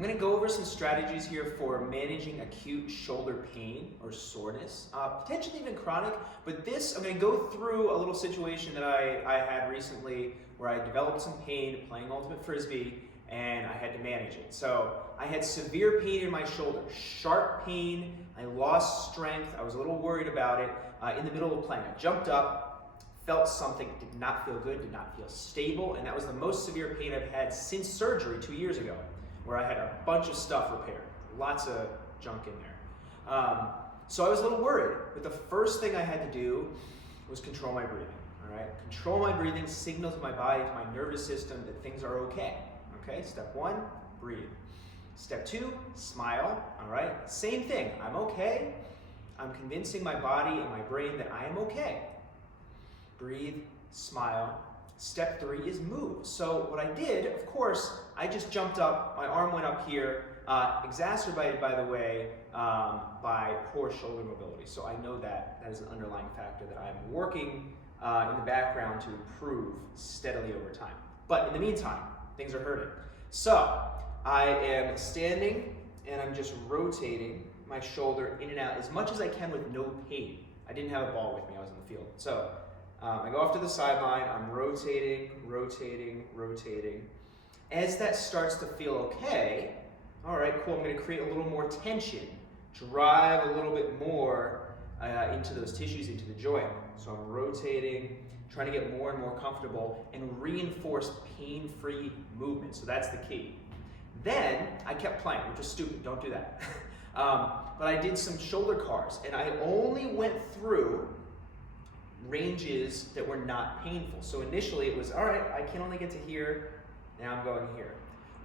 I'm going to go over some strategies here for managing acute shoulder pain or soreness, potentially even chronic, but this, I'm going to go through a little situation that I had recently where I developed some pain playing Ultimate Frisbee and I had to manage it. So I had severe pain in my shoulder, sharp pain, I lost strength, I was a little worried about it in the middle of playing. I jumped up, felt something, did not feel good, did not feel stable, and that was the most severe pain I've had since surgery 2 years ago, where I had a bunch of stuff repaired, lots of junk in there. So I was a little worried, but the first thing I had to do was control my breathing, all right? Control my breathing, signal to my body, to my nervous system that things are okay, okay? Step one, breathe. Step two, smile, all right? Same thing, I'm okay. I'm convincing my body and my brain that I am okay. Breathe, smile. Step three is move. So what I did, of course, I just jumped up, my arm went up here, exacerbated, by the way, by poor shoulder mobility. So I know that is an underlying factor that I'm working in the background to improve steadily over time. But in the meantime, things are hurting. So I am standing and I'm just rotating my shoulder in and out as much as I can with no pain. I didn't have a ball with me, I was in the field. So I go off to the sideline, I'm rotating, rotating, rotating. As that starts to feel okay, all right, cool, I'm gonna create a little more tension, drive a little bit more into those tissues, into the joint. So I'm rotating, trying to get more and more comfortable and reinforce pain-free movement. So that's the key. Then I kept playing, which is stupid, don't do that. But I did some shoulder cars and I only went through ranges that were not painful. So initially it was, all right, I can only get to here, now I'm going here.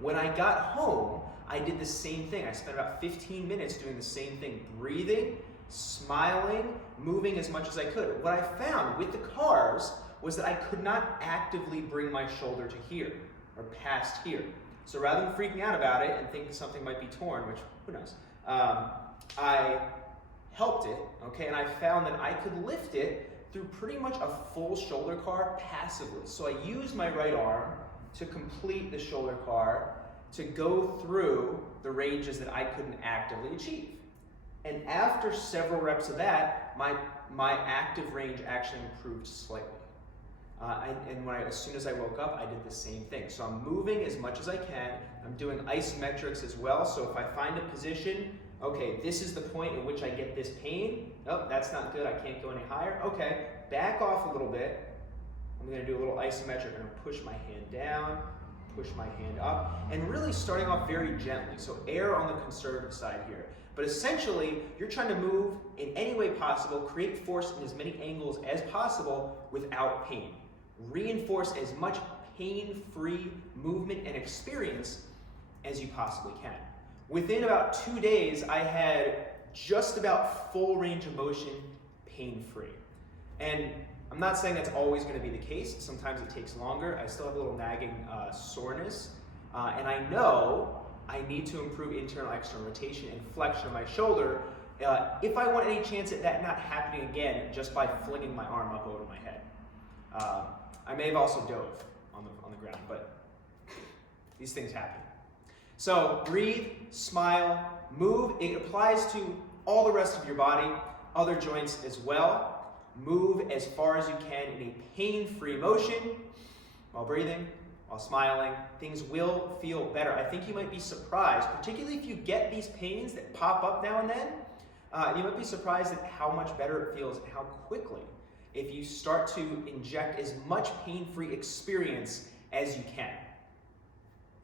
When I got home, I did the same thing. I spent about 15 minutes doing the same thing, breathing, smiling, moving as much as I could. What I found with the cars was that I could not actively bring my shoulder to here or past here. So rather than freaking out about it and thinking something might be torn, which who knows, I helped it, okay, and I found that I could lift it through pretty much a full shoulder car passively. So I used my right arm to complete the shoulder car to go through the ranges that I couldn't actively achieve. And after several reps of that, my active range actually improved slightly. As soon as I woke up, I did the same thing. So I'm moving as much as I can. I'm doing isometrics as well. So if I find a position, okay, this is the point at which I get this pain. Oh, that's not good, I can't go any higher. Okay, back off a little bit. I'm gonna do a little isometric. I'm gonna push my hand down, push my hand up, and really starting off very gently. So err on the conservative side here. But essentially, you're trying to move in any way possible, create force in as many angles as possible without pain. Reinforce as much pain-free movement and experience as you possibly can. Within about 2 days, I had just about full range of motion, pain-free. And I'm not saying that's always going to be the case. Sometimes it takes longer. I still have a little nagging soreness. And I know I need to improve internal external rotation and flexion of my shoulder if I want any chance at that not happening again just by flinging my arm up over my head. I may have also dove on the ground, but these things happen. So breathe, smile, move. It applies to all the rest of your body, other joints as well. Move as far as you can in a pain-free motion while breathing, while smiling. Things will feel better. I think you might be surprised, particularly if you get these pains that pop up now and then, you might be surprised at how much better it feels and how quickly, if you start to inject as much pain-free experience as you can.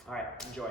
All right, enjoy.